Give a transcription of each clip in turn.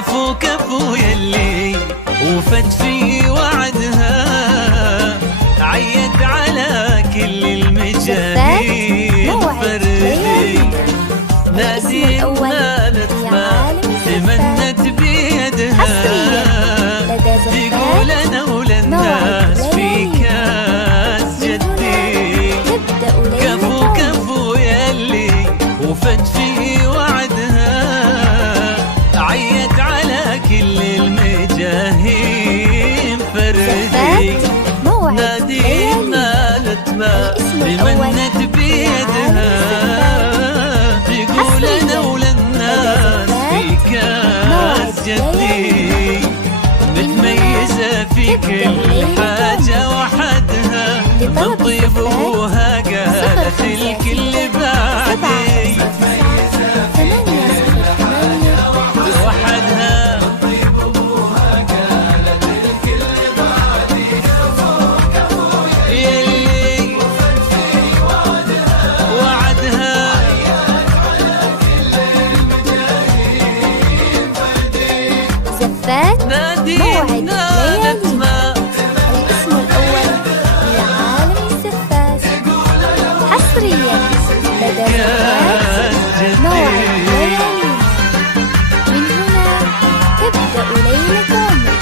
كفو كفو يلي وفت في وعدها، عيد على كل المجاهيل فردي، نادي مالت ما تمنت بيدها، تقول انا وللناس في كاس جدي. كفو كفو يلي وفت في وعدها، عيد على كل المجاهيل فردي، نادي مالت ما تمنت بيدها، تقول انا وللناس في كاس جدي، متميزة في كل حاجة وحدها، من طيب ابوها قالت الكل بعدي، وحدها يلي وعدها زفات نادي موعد نادت ليالي. ما الاسم الأول لعالم الزفات، حصريا لدى زفات موعد ليالي. من هنا تبدأ ليلة عمرك.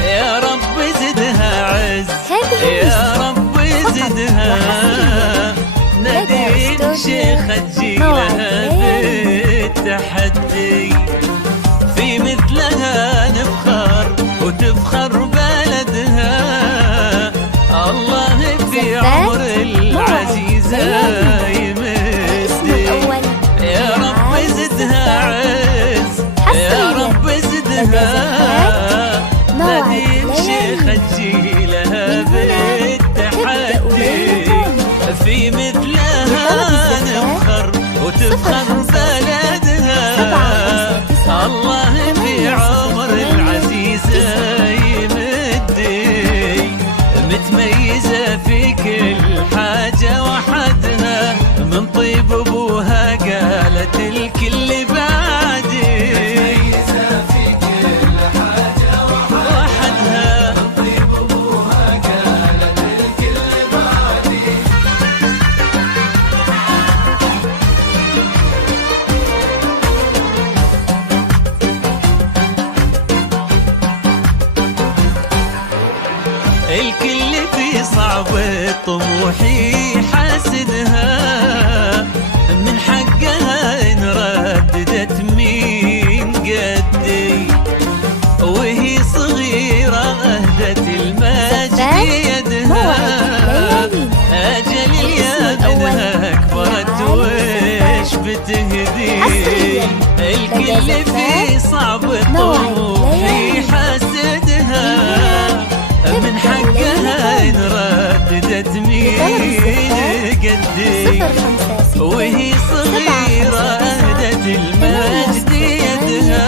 يا رب زدها عز، هذه يا رب زدها، نادي شيخ تجيلها بالتحدي، في مثلها نفخر وتفخر بلدها، الله في عمر العزيزة يمدي، يا رب زدها عز، يا رب زدها، نادي شيخ تجيلها بالتحدي، في مثلها نفخر وتفخر بلدها، الله في عمر العزيزة يمدي، متميزة في كل حاجة وحدها، من طيب ابوها قالت الكل بعدي، وحدها الكل في صعب طموحي حاسدها، من حقها إن رددت مين قدي، وهي صغيرة أهدت المجد يدها، أجل اليمنها كبرت وش بتهدي، الكل في صعب طموحي حاسدها، من حقها إن رددت مين قدي، وهي صغيرة أهدت المجد يدها،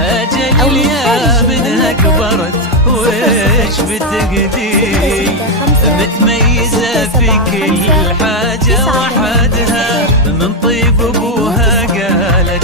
أجل اليمنها كبرت وش بتقدي، متميزة في كل حاجة وحدها، من طيب ابوها قالت